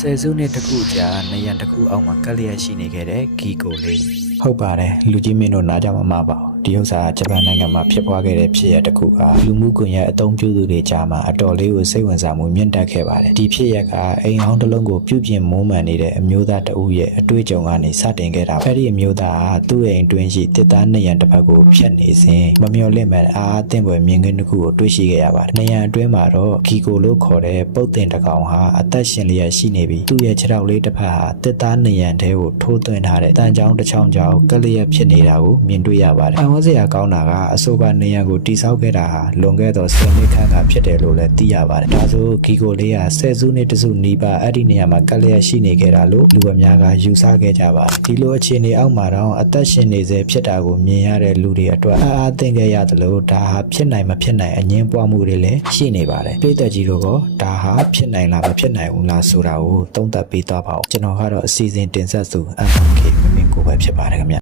ဆယ်စုနှစ်တစ်ခုကြာနေရန်တစ်ခုအောက်မှာကလျက်ရှိနေခဲ့တဲ့ဂီကိုလေး ဟုတ်ပါတယ်လူကြီးမင်းတို့နားကြမှာမပါဘူးဒီဥစ္စာဂျပန်နိုင်ငံမှာဖြစ်ပွားခဲ့တဲ့ဖြစ်ရပ်တစ်ခုကလူမှုကွန်ရက်အသုံးပြုသူတွေကြားမှာအတော်လေးကိုစိတ်ဝင်စားမှုမြင့်တက်ခဲ့ပါတယ်ဒီဖြစ်ရပ်ကအိမ်ဟောင်းတစ်လုံးကိုပြုပြင်မွမ်းမံနေတဲ့အမျိုးသားတဦးရဲ့အတွေ့အကြုံကနေစတင်ခဲ့တာအဲ့ဒီအမျိုးသားဟာသူ့ရဲ့အိမ်တွင်းရှိတစ်သားနှစ်ရံတစ်ဖက်ကိုဖြတ်နေစဉ်မမျှော်လင့်မဲ့အားအသင့်ပွဲမြင်ကွင်းတစ်ခုကိုတွေ့ရှိခဲ့ရပါတယ်နှစ်ရံအတွင်းမှာတော့ဂီကိုလို့ခေါ်တဲ့ပုတ်တင်တစ်ကောင်ဟာအသက်ရှင်လျက်ရှိနေပြီးသူ့ရဲ့ခြေထောက်လေးတစ်ဖက်ဟာတစ်သားနှစ်ရံထဲကိုထိုးသွင်းထားတဲ့တန်ချောင်းတစ်ချောင်းကြောင့်ကလျက်ဖြစ်နေတာကိုမြင်တွေ့ရပါတယ်။အံ့ဩစရာကောင်းတာကအဆိုပါနေရန်ကိုတိစောက်ခဲ့တာဟာလွန်ခဲ့သော10နှစ်ခန့်ကဖြစ်တယ်လို့လည်းသိရပါတယ်။ဒါဆိုဂီကိုလေးဟာဆယ်စုနှစ်တစုနီးပါးအဲ့ဒီနေရာမှာကလျက်ရှိနေခဲ့တာလို့လူအများကယူဆခဲ့ကြပါတယ်။ဒီလိုအခြေအနေအောက်မှာတော့အသက်ရှင်နေစေဖြစ်တာကိုမြင်ရတဲ့လူတွေအတွက်အားသင့်ခဲ့ရတယ်လို့ဒါဟာဖြစ်နိုင်မဖြစ်နိုင်အငင်းပွားမှုတွေလည်းရှိနေပါတယ်။ပြည်သက်ကြီးတို့ကဒါဟာဖြစ်နိုင်လားမဖြစ်နိုင်ဘူးလားဆိုတာကိုသုံးသပ်ပေးသွားပါဦး။ကျွန်တော်ကတော့အစီအစဉ်တင်ဆက်သူ MK မင်းကိုပဲဖြစ်ပါတယ်ခင်ဗျ